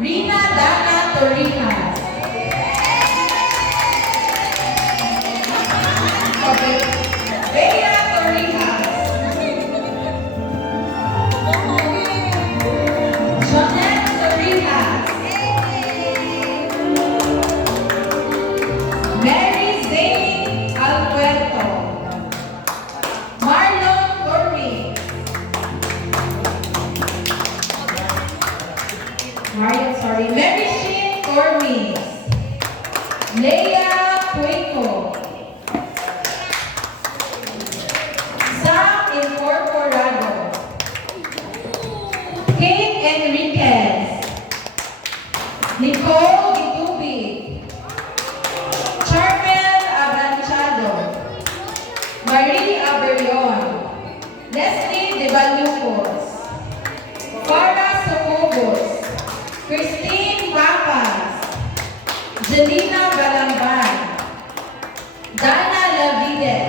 Rina Dana Torrijas. Okay. Bea Torrijas. Jonette Torrijas. Mary Zane Alberto. Marlon Corby. Mary Sheen Cormis. Leia Cueco. Sam Incorporado. Kate Enriquez. Nicole Itubi. Charmel Abranchado. Marie Aberion. Leslie De Balucos. Farah Socobos. Christine Papas. Jelina Balamban. Dana Lavide.